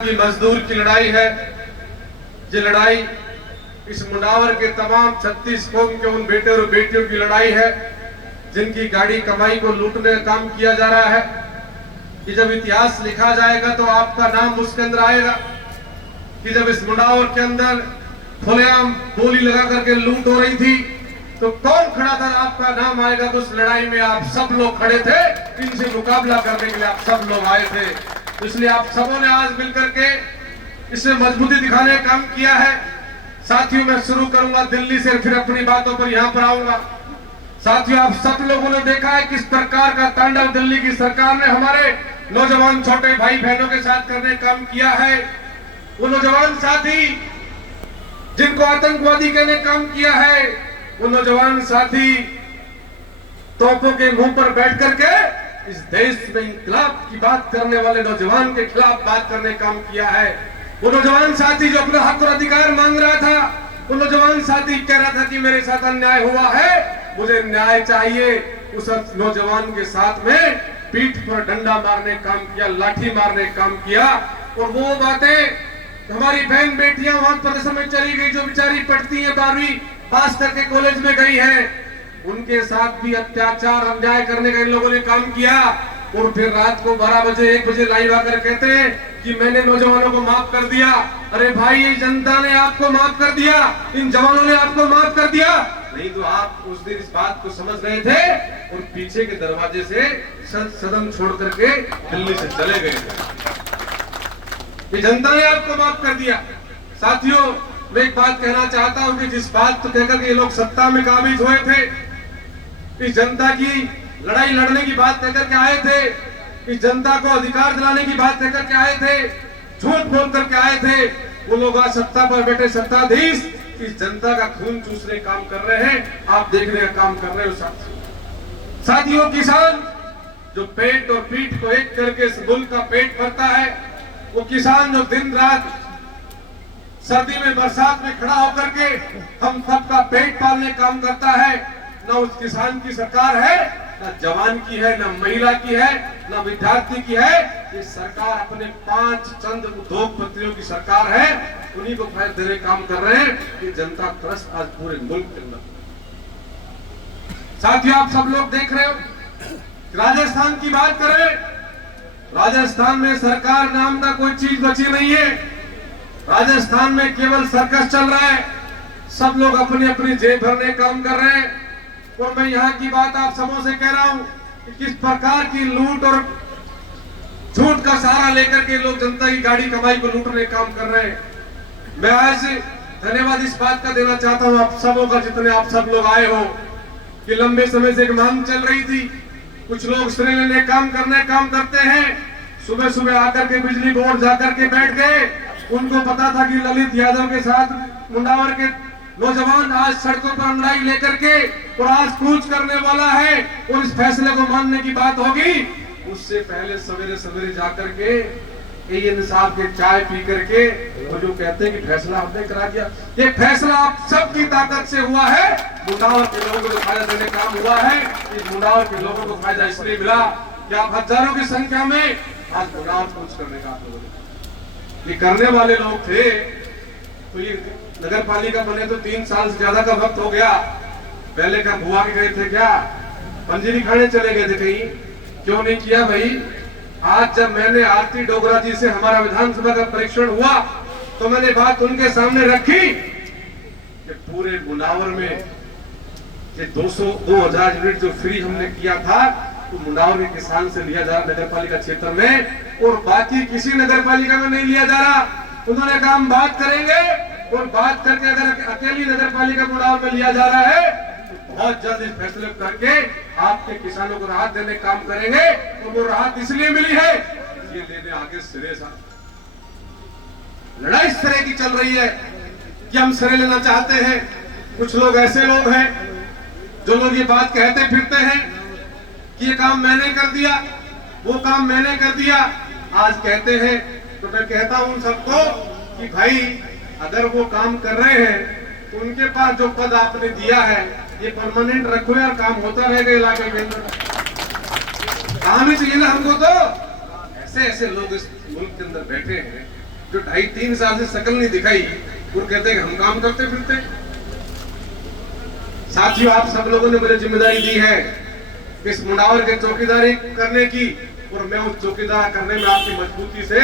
की मजदूर की लड़ाई है। ये लड़ाई इस मुंडावर के तमाम 36 कौम के उन बेटे और बेटियों की लड़ाई है जिनकी गाड़ी कमाई को लूटने का काम किया जा रहा है। कि जब इतिहास लिखा जाएगा तो आपका नाम उसके अंदर आएगा कि जब इस मुंडावर के अंदर खुलेआम गोली लगा करके लूट हो रही थी तो कौन खड़ा था, आपका नाम आएगा। तो उस लड़ाई में आप सब लोग खड़े थे, इनसे मुकाबला करने के लिए आप सब लोग आए थे। इसलिए आप सबों ने आज मिलकर के इसमें मजबूती दिखाने का काम किया है। साथियों, मैं शुरू करूंगा दिल्ली से, फिर अपनी बातों पर यहां पर आऊंगा। साथियों, आप सब लोगों ने देखा है किस प्रकार का तांडव दिल्ली की सरकार ने हमारे नौजवान छोटे भाई बहनों के साथ करने का काम किया है। वो नौजवान साथी जिनको आतंकवादी कहने का काम किया है, वो नौजवान साथी तोपों के मुंह पर बैठ करके इस देश में इंकलाब की बात करने वाले नौजवान के खिलाफ बात करने का काम किया है। वो नौजवान साथी जो अपना हक और अधिकार मांग रहा था, वो नौजवान साथी कह रहा था कि मेरे साथ अन्याय हुआ है, मुझे न्याय चाहिए। उस नौजवान के साथ में पीठ पर डंडा मारने का काम किया, लाठी मारने का काम किया। और वो बातें हमारी बहन बेटियां वहां प्रदर्शन में चली गई जो बेचारी पढ़ती है, 12वीं पास करके कॉलेज में गई है, उनके साथ भी अत्याचार अन्याय करने का इन लोगों ने काम किया। और फिर रात को 12 बजे 1 बजे लाइव आकर कहते हैं कि मैंने नौजवानों को माफ कर दिया। अरे भाई, ये जनता ने आपको माफ कर दिया, इन जवानों ने आपको माफ कर दिया। नहीं तो आप उस दिन इस बात को समझ रहे थे और पीछे के दरवाजे से सदन छोड़ करके दिल्ली से चले गए थे। ये जनता ने आपको माफ कर दिया। साथियों, मैं एक बात कहना चाहता हूं कि जिस बात को कहकर के ये लोग सत्ता में काबिज हुए थे, इस जनता की लड़ाई लड़ने की बात कहकर के आए थे, इस जनता को अधिकार दिलाने की बात कहकर के आए थे, झूठ बोल करके आए थे, वो लोग आज सत्ता पर बैठे सत्ताधीश इस जनता का खून चूसने का काम कर रहे हैं, आप देखने का काम कर रहे हो। साथियों, किसान जो पेट और पीठ को एक करके इस मुल्क का पेट भरता है, वो किसान जो दिन रात सर्दी में बरसात में खड़ा होकर के हम सबका पेट पालने काम करता है, ना उस किसान की सरकार है, ना जवान की है, ना महिला की है, ना विद्यार्थी की है। ये सरकार अपने 5 चंद उद्योगपतियों की सरकार है, उन्हीं को फायदा देने काम कर रहे हैं। ये जनता त्रस्त आज पूरे मुल्क के अंदर। साथियों, आप सब लोग देख रहे हो, राजस्थान की बात करें, राजस्थान में सरकार नाम का कोई चीज बची नहीं है। राजस्थान में केवल सर्कस चल रहा है, सब लोग अपनी अपनी जेब भरने काम कर रहे हैं। और मैं यहाँ की बात आप सबों से कह रहा हूं कि किस प्रकार की लूट और झूठ का सहारा लेकर के लोग जनता की गाड़ी कमाई को लूटने का काम कर रहे हैं। मैं आज धन्यवाद इस बात का देना चाहता हूं आप सबों का, जितने आप सब लोग आए हो, कि लंबे समय से एक मांग चल रही थी। कुछ लोग श्रेय लेने काम करते हैं, सुबह सुबह आकर के बिजली बोर्ड जाकर के बैठ गए। उनको पता था कि ललित यादव के साथ मुंडावर के नौजवान आज सड़कों पर लड़ाई लेकर के और आज कूच करने वाला है और इस फैसले को मानने की बात होगी। उससे पहले सवेरे सवेरे जाकर के साहब के चाय पी करके वो जो कहते हैं कि फैसला हमने करा दिया, ये फैसला आप सबकी ताकत से हुआ है। मुंडावर के लोगों को फायदा देने का काम हुआ है। इस मुंडावर के लोगों को फायदा इसलिए मिला कि आप हजारों की संख्या में आज मुंडावर कूच करने का ये करने वाले लोग थे। तो ये नगर पालिका बने तो 3 साल से ज्यादा का वक्त हो गया। पहले क्या बुआ के गए थे, क्या पंजीरी खाने चले गए थे कहीं? क्यों नहीं किया भाई? आज जब मैंने आरती डोगरा जी से हमारा विधानसभा का परीक्षण हुआ तो मैंने बात उनके सामने रखी कि पूरे मुंडावर में ये 2000 यूनिट जो फ्री हमने किया था तो मुंडावर के किसान से लिया जा रहा नगर पालिका क्षेत्र में, और बाकी किसी नगर पालिका में नहीं लिया जा रहा। उन्होंने कहा हम बात करेंगे और बात करके अगर अकेली नगर पालिका मुंडावर में लिया जा रहा है तो बहुत जल्द इस फैसले करके आपके किसानों को राहत देने का काम करेंगे। और वो राहत इसलिए मिली है, ये लेने आगे सिरे सा लड़ाई इस तरह की चल रही है कि हम सिरे लेना चाहते हैं। कुछ लोग ऐसे लोग हैं जो लोग ये बात कहते फिरते हैं कि ये काम मैंने कर दिया, वो काम मैंने कर दिया, आज कहते हैं। तो मैं कहता हूं सबको कि भाई, अगर वो काम कर रहे हैं तो उनके पास जो पद आपने दिया है ये परमानेंट रखो यार, काम होता रहेगा इलाके के अंदर। काम ही चाहिए ना हमको। तो ऐसे ऐसे लोग इस मुल्क के अंदर बैठे हैं जो 2.5-3 साल से शकल नहीं दिखाई, वो कहते हैं कि हम काम करते फिरते। साथियों, आप सब लोगों ने मुझे जिम्मेदारी दी है इस मुंडावर के चौकीदारी करने की, और मैं उस चौकीदार करने में आपकी मजबूती से,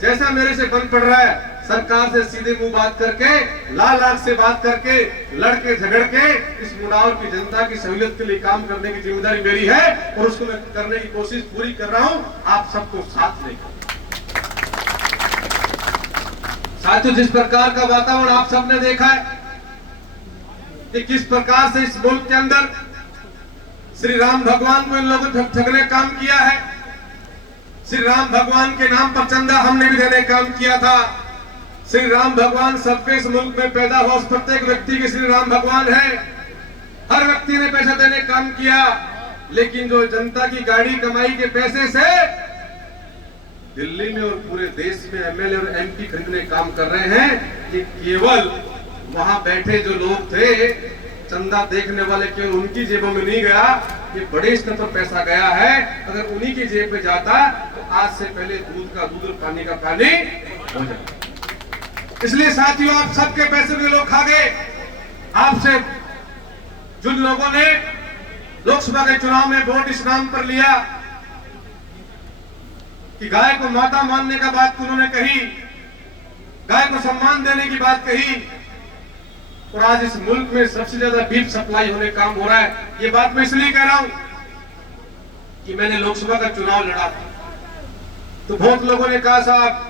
जैसा मेरे से बन पड़ रहा है, सरकार से सीधे मुंह बात करके, लाल आंख से बात करके, लड़के झगड़ के इस मुंडावर की जनता की सहूलियत के लिए काम करने की जिम्मेदारी मेरी है, और उसको मैं करने की कोशिश पूरी कर रहा हूं, आप सबको साथ लेकर। साथियों, जिस प्रकार का वातावरण आप सबने देखा है कि किस प्रकार से इस मुल्क के अंदर श्री राम भगवान को इन लोगों ने ठगने काम किया है। श्री राम भगवान के नाम पर चंदा हमने भी देने काम किया था। श्री राम भगवान सबके इस मुल्क में पैदा हुआ, उस प्रत्येक व्यक्ति के श्री राम भगवान है। हर व्यक्ति ने पैसा देने काम किया, लेकिन जो जनता की गाड़ी कमाई के पैसे से दिल्ली में और पूरे देश में एमएलए और एमपी खरीदने काम कर रहे हैं, ये केवल वहां बैठे जो लोग थे, चंदा देखने वाले, केवल उनकी जेबों में नहीं गया, ये बड़े स्तर पर पैसा गया है। अगर उन्हीं की जेब में जाता तो आज से पहले दूध का दूध और पानी का पानी हो जाता। इसलिए साथियों, आप सबके पैसे भी लोग खा गए। आपसे जिन लोगों ने लोकसभा के चुनाव में वोट इस नाम पर लिया कि गाय को माता मानने का बात उन्होंने कही, गाय को सम्मान देने की बात कही, और आज इस मुल्क में सबसे ज्यादा बीफ सप्लाई होने काम हो रहा है। ये बात मैं इसलिए कह रहा हूं कि मैंने लोकसभा का चुनाव लड़ा था, तो बहुत लोगों ने कहा साहब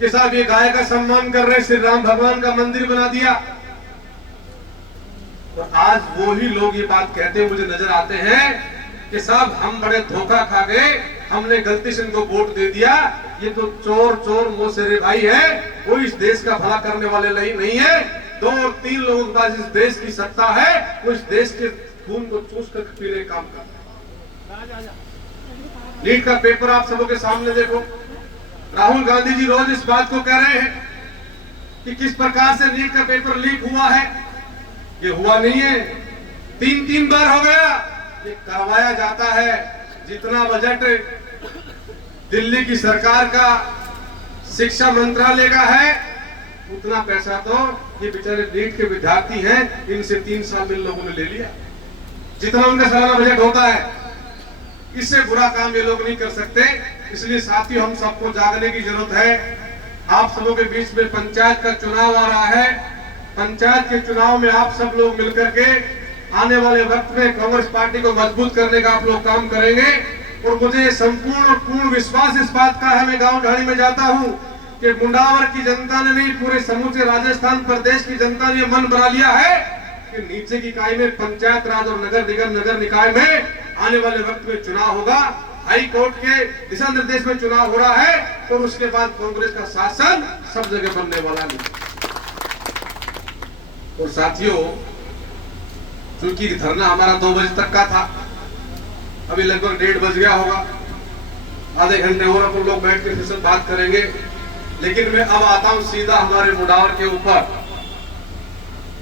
कि साहब ये गाय का सम्मान कर रहे, श्री राम भगवान का मंदिर बना दिया। और आज वो ही लोग ये बात कहते हुए मुझे नजर आते हैं कि साहब हम बड़े धोखा खा गए, हमने गलती से इनको वोट दे दिया, ये तो चोर चोर मोसेरे भाई है, कोई इस देश का भला करने वाले नहीं है। 2 और 3 लोगों के पास इस देश की सत्ता है, वो इस देश के खून को चूस कर पीने काम करता है। नीट का पेपर आप सबों के सामने देखो, राहुल गांधी जी रोज इस बात को कह रहे हैं कि किस प्रकार से नीट का पेपर लीक हुआ है। ये हुआ नहीं है, 3 बार हो गया, ये करवाया जाता है। जितना बजट दिल्ली की सरकार का शिक्षा मंत्रालय का है, उतना पैसा तो ये बेचारे नीट के विद्यार्थी हैं, इनसे 3 साल में लोगों ने ले लिया। जितना उनका सालाना बजट होता है, इससे बुरा काम ये लोग नहीं कर सकते। इसलिए साथियों, हम सबको जागने की जरूरत है। आप सबों के बीच में पंचायत का चुनाव आ रहा है। पंचायत के चुनाव में आप सब लोग मिलकर के आने वाले वक्त में कांग्रेस पार्टी को मजबूत करने का आप लोग काम करेंगे। और मुझे संपूर्ण और पूर्ण विश्वास इस बात का है, मैं गांव ढाणी में जाता हूं कि मुंडावर की जनता ने नहीं, पूरे समूचे राजस्थान प्रदेश की जनता ने मन बना लिया है कि नीचे की इकाई में पंचायत राज और नगर निगम नगर निकाय में आने वाले वक्त में चुनाव होगा। हाई कोर्ट के दिशा निर्देश में चुनाव हो रहा है, और उसके बाद कांग्रेस का शासन सब जगह बनने वाला नहीं। और साथियों, चूंकि धरना हमारा 2 बजे तक का था, अभी लगभग 1:30 बज गया होगा, आधे घंटे और अपन लोग बैठ के फिर से बात करेंगे। लेकिन मैं अब आता हूं सीधा हमारे मुंडावर के ऊपर।